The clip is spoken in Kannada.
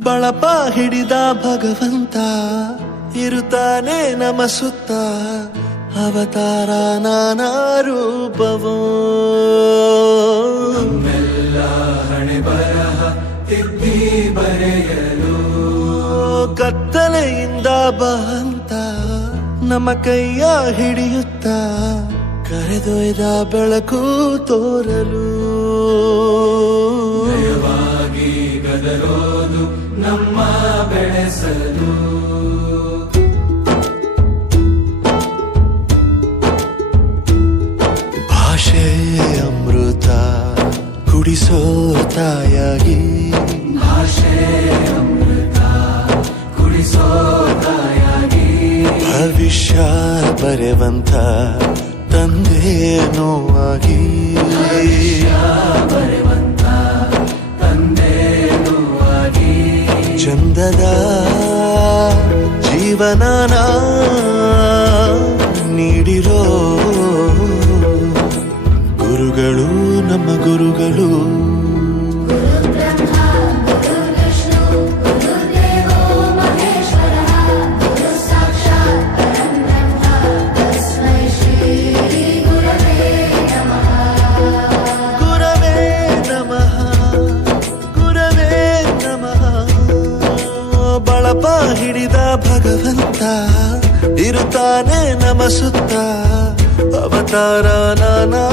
ಬಳಪ ಹಿಡಿದ ಭಗವಂತ ಇರುತ್ತಾನೆ ನಮ ಸುತ್ತ ಅವತಾರ ನಾನಾ ರೂಪವೋ ನಮ್ಮೆಲ್ಲ ಹಣೆ ಬರಹ ತಿದ್ದಿ ಬರೆಯಲು ಕತ್ತಲೆಯಿಂದ ಬಂತ ನಮ್ಮ ಕೈಯ ಹಿಡಿಯುತ್ತ ಕರೆದೊಯ್ದ ಬೆಳಕು ತೋರಲು ನಯವಾಗಿ ಗದರೋದು ನಮ್ಮ ಬೆಳೆಸಲು ಭಾಷೆ ಅಮೃತ ಕುಡಿಸೋ ತಾಯಾಗಿ ಭಾಷೆ ಅಮೃತ ಕುಡಿಸೋ ತಾಯಾಗಿ ಭವಿಷ್ಯ ಬರೆವಂತ ತಂದೆ ನೋವಾಗಿ ಬರೆವಂತ ತಂದೆನುವಾಗಿ ಚಂದದ ಜೀವನನ ನೀಡಿರೋ ಗುರುಗಳು ನಮ್ಮ ಗುರುಗಳು ಗುರವೇ ನಮಃ ಗುರವೇ ನಮಃ ಬಳಪ ಹಿಡಿದ ಭಗವಂತ ಇರುತ್ತಾನೆ ನಮ ಸುತ್ತ ಅವತಾರ ನಾನಾ